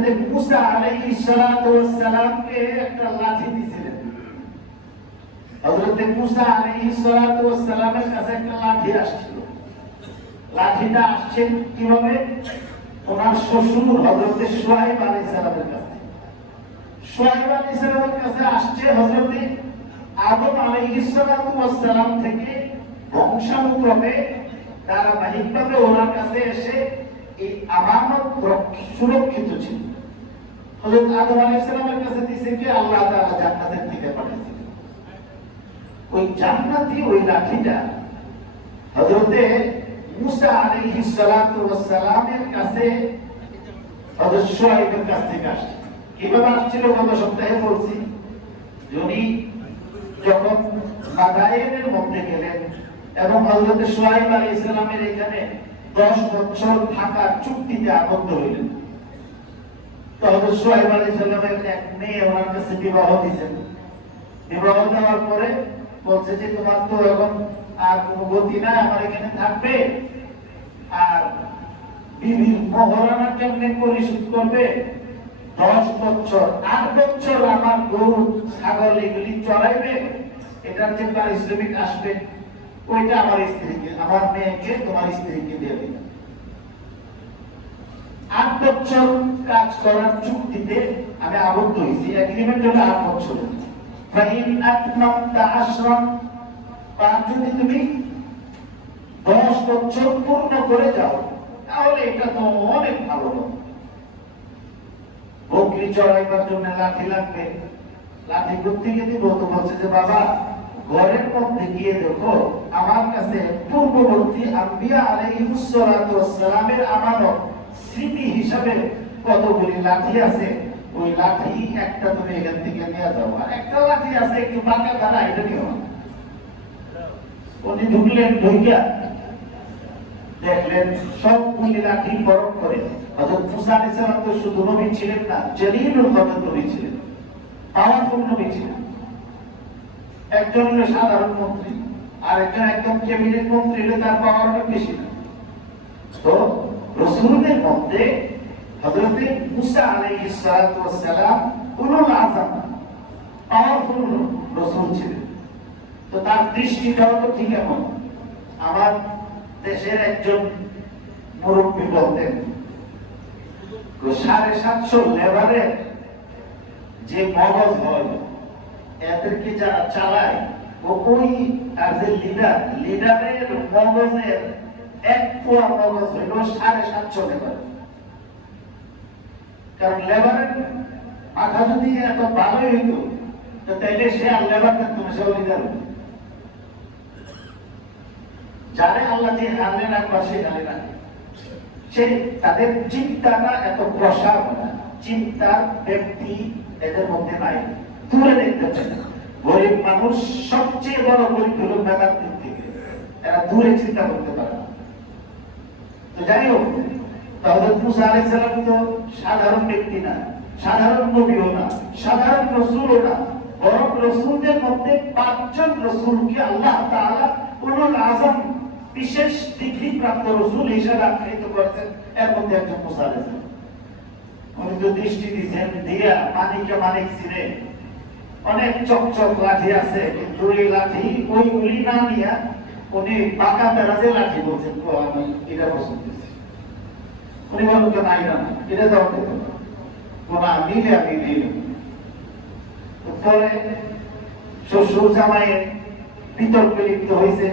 মুসা আলাইহিস সালাতু ওয়াস সালামকে একটা লাঠি দিয়েছিলেন। হযরত মুসা আলাইহিস সালাতু ওয়াস সালামের কাছে একটা লাঠি আসছিল। লাঠিটা আসছে কিভাবে? ওনার শ্বশুর হযরত শুআয়ব আলাইহিস সালামের কাছে। শুআয়ব আলাইহিস সালামের কাছে আসছে হযরত আদম আলাইহিস সালাতু ওয়াস সালাম থেকে বংশানুক্রমে ধারাবাহিকভাবে ওনার কাছে এসে এই আমানত সুরক্ষিত ছিল। হযরত আদম আলাইহিস সালামের কাছে দিয়েছে কি আল্লাহ তাআলা জান্নাতের থেকে পাঠিয়েছেন। ওই জান্নাতি ওই লাঠিটা হযরত মুসা আলাইহিস সালাতু ওয়াস সালামের কাছে হযরত শুআয়বের কাছ থেকে আসছে। কিভাবে আসছিল গত সপ্তাহে বলছি। উনি যখন মাদায়েনের মধ্যে গেলেন এবং হযরত শুআয়ব আলাইহিস সালামের এখানে 10 বছর থাকার চুক্তিতে আবদ্ধ হইলেন। তো হযরত শুআয়ব আলাইহিস সালামের এক মেয়ে ওনার কাছে বিবাহ দিয়েছেন। বিবাহ দেওয়ার পরে বলছে যে তোমার তো এখন আর কোনো গতি নাই, আমার এখানে থাকবে, আর বিবির মহরানা কেমনে পরিশোধ করবে? 10 বছর 8 বছর আমার গরু ছাগল এগুলি চড়াইবে, এটার যে পারিশ্রমিক আসবে ওইটা আমার স্ত্রীকে, আমার মেয়েকে তোমার স্ত্রীকে দিয়ে দিবে। 8 বছর কাজ করার চুক্তিতে আমি আবদ্ধ হয়েছি। এগ্রিমেন্ট হলো 8 বছর। ফাইন আতমামতা আশরান, আর যদি তুমি 10 বছর পূর্ণ করে যাও তাহলে এটা তো অনেক ভালো হবে। বকরি চড়াইবার জন্য লাঠি লাগবে, লাঠি করতে গিয়ে দিব। তো বলছে যে বাবা ঘরের মধ্যে গিয়ে দেখো আমার কাছে পূর্ববর্তী আম্বিয়া আলাইহিস সালাতু ওয়াস সালামের আমানত স্মৃতি হিসাবে কতগুলি লাঠি আছে, ওই লাঠি একটা তুমি এখান থেকে নিয়ে যাও। আর একটা লাঠি আছে একটু বাঁকা ধারা, এটা নিও। উনি ঢুকলেন, ঢুকিয়া দেখলেন সবগুলি লাঠি বরফ করে। হযরত মুসা আলাইহিস সালাম তো শুধু নবী ছিলেন না, জলিলুল কদর নবী ছিলেন, পাওয়ারফুল নবী ছিলেন। একজন হলো সাধারণ মন্ত্রী, আর একজন একদম ক্যাবিনেট মন্ত্রী, হলে তার পাওয়ার অনেক বেশি না। তো রাসূলদের মধ্যে হযরত মুসা আলাইহিস সালাতু ওয়াস সালাম উলুল আযম, পাওয়ারফুল রাসূল ছিলেন। তো তার দৃষ্টিটাও তো ঠিক এমন। আমার দেশের একজন মুরব্বী বলতেন 750 লেবারের যে মগজ হয় এদেরকে যারা চালায় ওই আর যে লিডারের মগজের 1 পোয়া মগজ হইল 750 লেবার। কারণ লেবারের মাথা যদি এত ভালোই হইত তো তাইলে সে আর লেবার থাকতো না, সে লিডার হইত। যারে আল্লাহ যে হালে রাখবা সে হালে রাখে। সে তাদের চিন্তাটা এত প্রসার না, চিন্তার ব্যক্তি এদের মধ্যে নাই। দূরে দেখতে চায় না। গরিব মানুষ সবচেয়ে বড় গরিব হল মেধার দিক থেকে, এরা দূরে চিন্তা করতে পারে না। তো যাই হোক, হযরত মুসা আলাইহিস সালাম তো সাধারণ ব্যক্তি না, সাধারণ নবীও না, সাধারণ রাসূলও না, বরং রাসূলদের মধ্যে 5 জন রাসূলকে আল্লাহ তাআলা উলুল আযম বিশেষ ডিগ্রি প্রাপ্ত রাসূল হিসেবে আখ্যায়িত করেছেন। এর মধ্যে একজন মুসা আলাইহিস সালাম। উনি তো দৃষ্টি দিয়েছেন দিয়া মানিকে মানিক ছিলেন। অনেক চকচক লাঠি আছে, কিন্তু এই লাঠি ওইগুলি না নিয়া উনি বাঁকা বেড়াতে লাঠি বলছেন তো আমি এটা পছন্দ করছি। উনি বলেন কেন আইনা না, এটা দেওয়া দিত কোন নিলে আমি নিল। পরে শ্বশুর জামাইয়ের বিতর্কে লিপ্ত হয়েছে।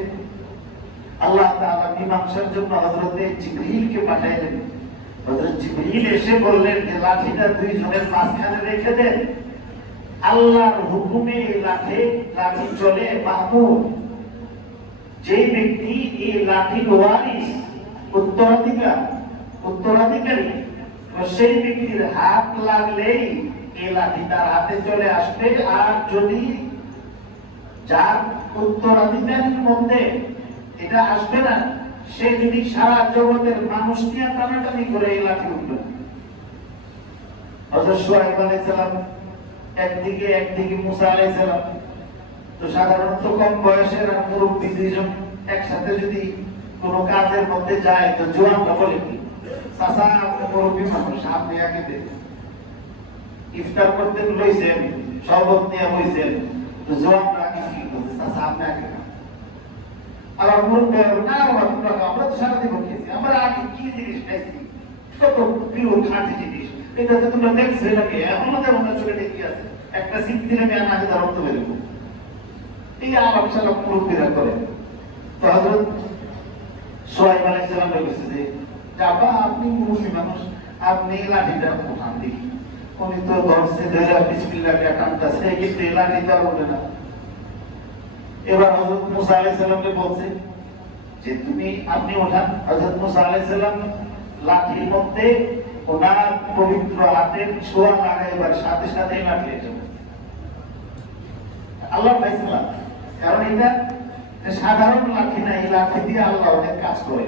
আল্লাহ তাআলা মীমাংসার জন্য হযরত জিবরীলকে পাঠাইলেন। হযরত জিবরীল এসে বললেন যে লাঠিটা 2 জনের মাঝখানে রেখে দেন। আল্লাহর হুকুমে লাঠি চলে মামুর। যে ব্যক্তি এই লাঠির ওয়ারিস উত্তরাধিকারী সেই ব্যক্তির হাত লাগলেই এই লাঠি তার হাতে চলে আসবে। আর যদি যার উত্তরাধিকারীর মধ্যে এটা আসবে না, সে যদি সারা জগতের মানুষ নিয়ে টানাটানি করে এই লাঠি উঠবে। হযরত শুআয়ব আলাইহিস সালাম একদিকে মুসা আলাইহিস সালাম। তো সাধারণত কম বয়সের আর মুরব্বী 2 জন একসাথে যদি কোনো কাজের মধ্যে যায় তো জোয়ানরা বলে কি চাচা আপনি মুরব্বী মানুষ, আপনি আগে দেন। ইফতার করতে লইছেন, শরবত নিয়ে বইছেন, তো জবাবটা আগে কি করছে? চাচা আপনি আগে খান। আবার বলতে না আমরা তো সারাদিন খেয়েছি, আমরা আগে কি জিনিস খাইছি, কত প্রিয় খাঁটি জিনিস, এটা তো তোমরা দেখছো নাকি? আমাদের মনে চলে দেখি আছে, একটা সিট দিলে আমি আগে ধরত বেরোবো, এই আলাপ সালাপ মুরব্বীরা করে। তো হযরত সোহাইব আলাইহিস সালাম বলেছে যে বাবা আপনি মুরব্বী মানুষ, আপনি লাঠিটা উঠান দেখি। উনি তো ধরছে ধরে বিসমিল্লাহ কে টানতেছে, কিন্তু লাঠি তো আর ওঠে না। এবার হযরত মুসা আলাইহিস সালামকে বলছে যে আপনি ওঠান। হযরত মুসা আলাইহিস সালাম লাঠির মধ্যে ওনার পবিত্র হাতের ছোঁয়া লাগাইবার সাথে সাথে লাঠি এসে আল্লাহ ফাইসলা, কারণ এটা সাধারণ লাঠি না, এই লাঠি দিয়ে আল্লাহ অনেক কাজ করে।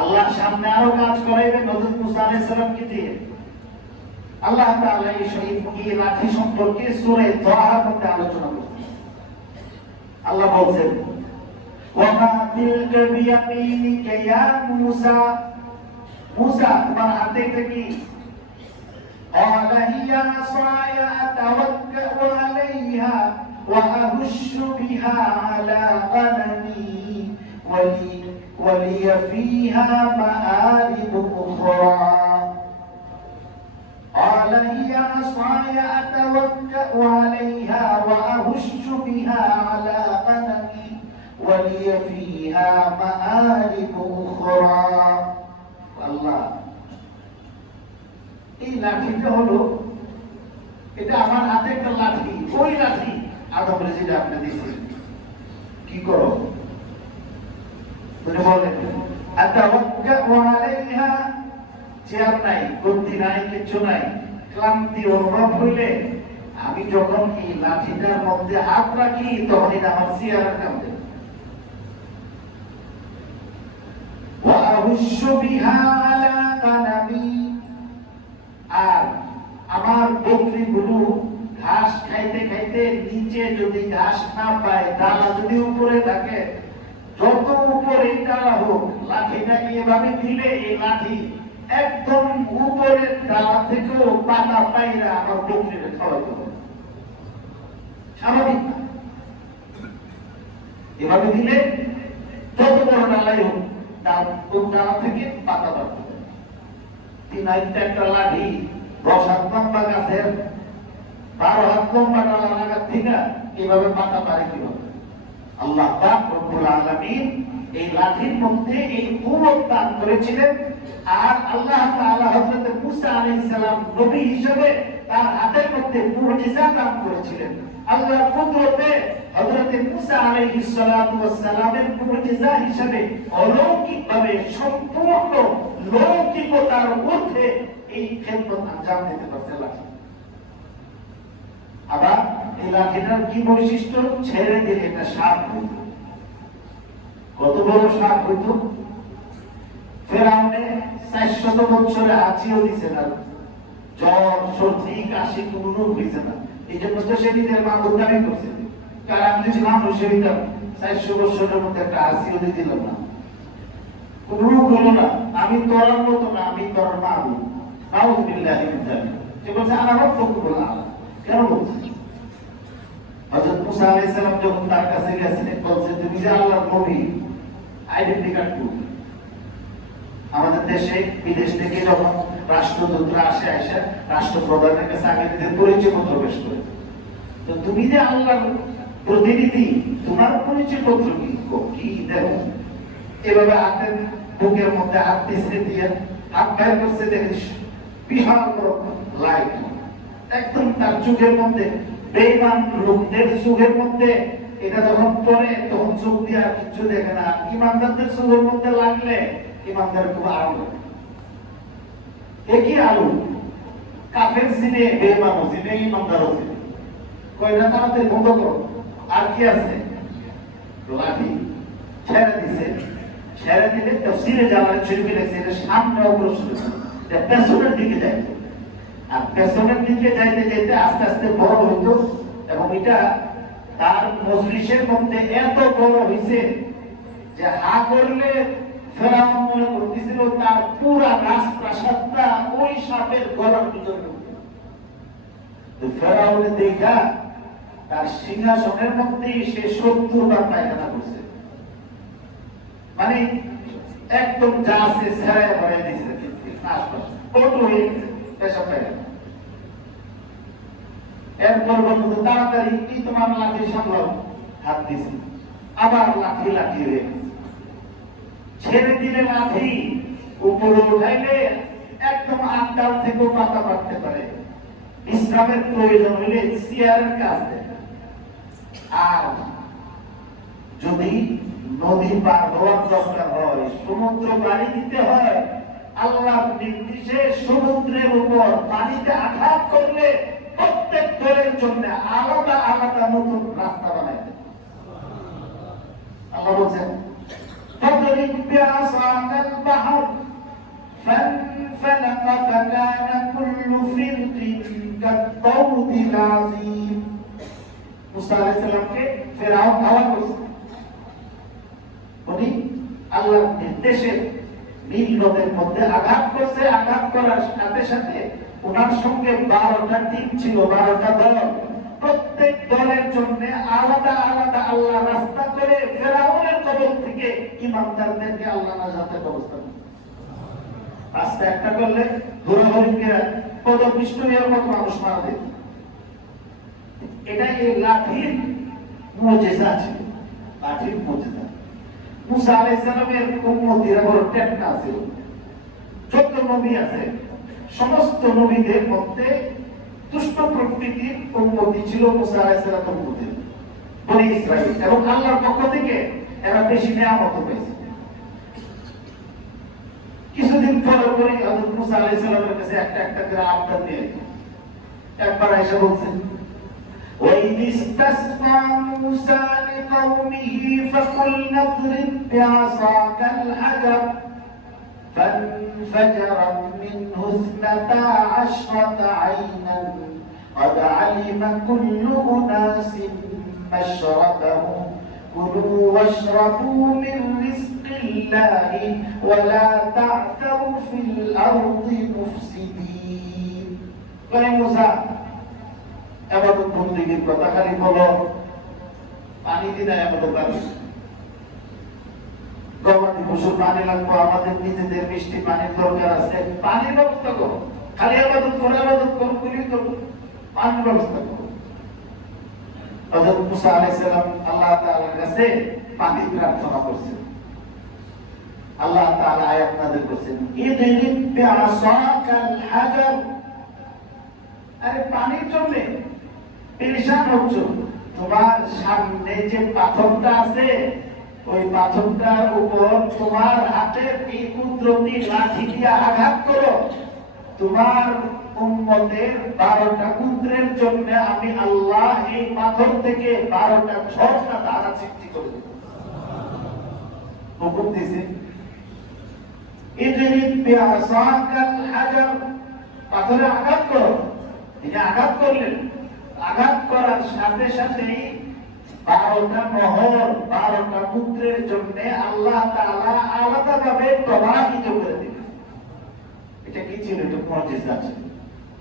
আল্লাহ সামনে আরো কাজ করাইবেন হযরত মুসা আলাইহিস সালামকে দিয়ে। আল্লাহ তাআলা এই লাঠি সম্পর্কে সূরা তাহার মধ্যে আলোচনা করছেন। আল্লাহ বলছেন ওয়ামা তিলকা বিয়ামিনিকা ইয়া মূসা, মূসা তোমার হাতে এটা কি? قال هي عصاي أتوكأ عليها وأهش بها على غنمي ولي فيها مآرب أخرى. قال هي عصاي أتوكأ عليها وأهش بها على غنمي ولي فيها مآرب أخرى. الله এই লাঠিটা হলো, এটা আমার হাতে একটা লাঠি, ওই লাঠি আদম বলে যেটা আপনি দিয়েছেন, কি করো বলে বলেন আতাওয়াক্কাউ আলাইহা, চেয়ার নাই, গতি নাই, কিছু নাই, ক্লান্তি অনুভব হইলে আমি যখন এই লাঠিটার মধ্যে হাত রাখি তখন এটা আমার চেয়ারের কাম দেয়। ওয়া আহুশু বিহা আলা গানামি, আর আমার বকরিগুলো ঘাস খাইতে খাইতে নিচে যদি ঘাস না পায়, ডালা যদি উপরে থাকে, যত উপরে ডালা হোক, লাঠিটা এভাবে দিলে এই লাঠি একদম উপরের ডালা থেকেও পাতা পাইরা আমার বকরিকে খাওয়াইতে হবে। স্বাভাবিক না, এভাবে দিলে যত বড় ডালাই হোক ডালা থেকে পাতা পাবে। একটা লাঠি 10 হাত লম্বা গাছের 12 হাত লম্বা ডালা লাগার থেকে এভাবে পাতা পারে কিভাবে? আল্লাহ পাক রব্বুল আলামিন এই লাঠির মধ্যে এই কুওয়াত দান করেছিলেন। আর আল্লাহ তাআলা হযরত মুসা আলাইহিস সালাম নবী হিসেবে তার হাতের মধ্যে মুজিজা দান করেছিলেন। আল্লাহর কুদরতে হযরত মুসা আলাইহিস সালাতু ওয়াস সালামের মুজিজা হিসেবে অলৌকিকভাবে সম্পূর্ণ লৌকিকতার মধ্যে এই খেদমত আঞ্জাম দিতে পারছিলেন। আবার এই লাঠিটার কি বৈশিষ্ট্য? ছেড়ে দিলে এটা সাপ হইত। কত বড় সাপ হইত! ফেরাউনে 400 বছরে হাঁচিও দিছে না, জ্বর সর্দি কাশি কোনো রোগ হইছে না। এই জন্য তো সে নিজের মাহবুব দাবি করছে, কারণ আমি যদি মানুষ হইতাম 400 বছরের মধ্যে একটা হাঁচিও দিলাম না, কোন রোগ হলো না, আমি তোর মতো না, আমি তোর মাহবুব। নাউযুবিল্লাহি মিন যালিক। সে বলছে আনা রব্বুকুল আ'লা। কেন বলছে? হযরত মুসা আলাইহিস সালাম যখন তার কাছে গেছিলেন, বলছে তুমি যে আল্লাহর নবী, আইডেন্টি কার্ড করো। আমাদের দেশে বিদেশ থেকে যখন রাষ্ট্রদূতরা আসে, রাষ্ট্রপ্রধানের কাছে আগে নিজের পরিচয় পত্র পেশ করে, তো তুমি যে আল্লাহর প্রতিনিধি, তোমার পরিচয় পত্র কি দেখো? এভাবে হাতের বুকের মধ্যে হাত দিয়ে হাত বের করছে, দেখিস বিশাল বড় লাইট, একদম তার চোখের মধ্যে বেঈমান লোকদের চোখের মধ্যে এটা যখন পড়ে তখন চোখ দিয়ে আর কিছু দেখে না। ইমানদারদের চোখের মধ্যে লাগলে ইমানদার খুব আরাম লাগে। একই আলো কাফের সিনে বেঈমান সিনে ইমানদার সিনে কয়টা তারাতে বন্ধ করো। আর কি আছে? লাঠি ছেড়ে দিছে, ছেড়ে দিলে তাফসীরে জালাল শরীফে লেখছে এটা সামনে অগ্রসর, এটা পেছনের দিকে যায়, আর পেছনের দিকে যাইতে যাইতে আস্তে আস্তে বড় হইতো, এবং এটা তার মজলিসের মধ্যে এত বড় হইছে যে হা করলে ফেরাউন মনে করতেছিল তার পুরা রাজপ্রাসাদটা ওই সাপের গলার ভিতরে। ফেরাউনে দেখা তার সিংহাসনের মধ্যে সে 70 বার পায়খানা করছে, মানে একদম যা আছে ছেড়ে ভরে দিয়েছে, আশপাশে কত হয়ে গেছে পেশাব পায়খানা। এরপর বলতো তাড়াতাড়ি কি তোমার লাঠি সামলাও, হাত দিছে, আবার লাঠি লাঠি হয়ে গেছে। ছেড়ে দিলে লাঠি, উপরে উঠাইলে একদম আটটাল থেকেও পাতা পাকতে পারে। ইসলামের প্রয়োজন হইলে চেয়ারের কাজ দেয়। আর যদি নদী পার হওয়ার দরকার হয়, সমুদ্র পাড়ি দিতে হয়, আল্লাহর নির্দেশে সমুদ্রের উপর পানিতে আঘাত করলে প্রত্যেক দলের জন্য আলাদা আলাদা নতুন রাস্তা বানায় দেয়। আল্লাহ বলছেন فاضرب بعصاك البحر فانفلق فكان كل فرق كالطود العظيم। মুসা আলাইহিস সালামকে ফেরাউন ধাওয়া করছে, উনি আল্লাহর নির্দেশে নীল নদের মধ্যে আঘাত করছে। আঘাত করার সাথে সাথে ওনার সঙ্গে 12টা টিম ছিল, 12টা দল। প্রত্যেক দলের জন্য আলাদা আলাদা আল্লাহ রাস্তা করে ফেরাউনের কবল থেকে ইমানদারদেরকে আল্লাহ নাজাতের ব্যবস্থা করে। রাস্তা একটা করলে ঘোরাঘুরিকে পদপিষ্ট হওয়ার মতো মানুষ মারা দেয়। এটা এই লাঠির মুজিজা ছিল, লাঠির মুজিজা। মুসা আলাইহিস সালামের উম্মতিরা বড় টেকনা ছিল। যত নবী আছে সমস্ত নবীদের মধ্যে দুষ্ট প্রকৃতির উম্মতি ছিল মুসা আলাইহিস সালামের উম্মতি, বনি ইসরাইল। এবং আল্লাহর পক্ষ থেকে এরা বেশি নিয়ামত পেয়েছে। কিছুদিন পরে পরে হযরত মুসা আলাইহিস সালামের কাছে একটা একটা করে আবদার নিয়ে একবার এসে বলছেন وإذ استسقى موسى لقومه فقلنا اضرب بعصاك الحجر فانفجرت منه 12 عينا قد علم كل أناس مشربهم كلوا واشربوا من رزق الله ولا تعثوا في الأرض مفسدين। قال موسى এবাদত বন্দেগীর কথা খালি বলো, পানি দিনা এবাদত পানি, গবাদি পশুর পানি লাগবো, আমাদের নিজেদের মিষ্টি পানির দরকার আছে, পানির ব্যবস্থা করো। খালি এবাদত করো বলি তো পানির ব্যবস্থা করো। হযরত মুসা আলাইহিস সালাম আল্লাহ তাআলার কাছে পানি প্রার্থনা করছেন। আল্লাহ তাআলা আয়াত নাযিল করেছেন ইদরিব বিআসাকাল হাজার। আরে পানির জন্য পেরেশান হচ্ছ, তোমার সামনে যে পাথরটা আছে ওই পাথরটার উপর তোমার হাতের এই কুদরতি লাঠি দিয়ে আঘাত করো। তোমার উম্মতের 12টা কুদ্রের জন্য আমি আল্লাহ এই পাথর থেকে 12টা ঝর্ণা ধারা সৃষ্টি করে দেব। হুকুম দিয়েছে ইদরিব বিআসাকাল হাজার, পাথরে আঘাত করো। তিনি আঘাত করলেন, আঘাত করার সাথে সাথেই 12টা নহর 12টা পুত্রের জন্য আল্লাহ তাআলা আলাদাভাবে প্রবাহিত করে দিলেন। এটা কি ছিল? এটা মুজিজা ছিল।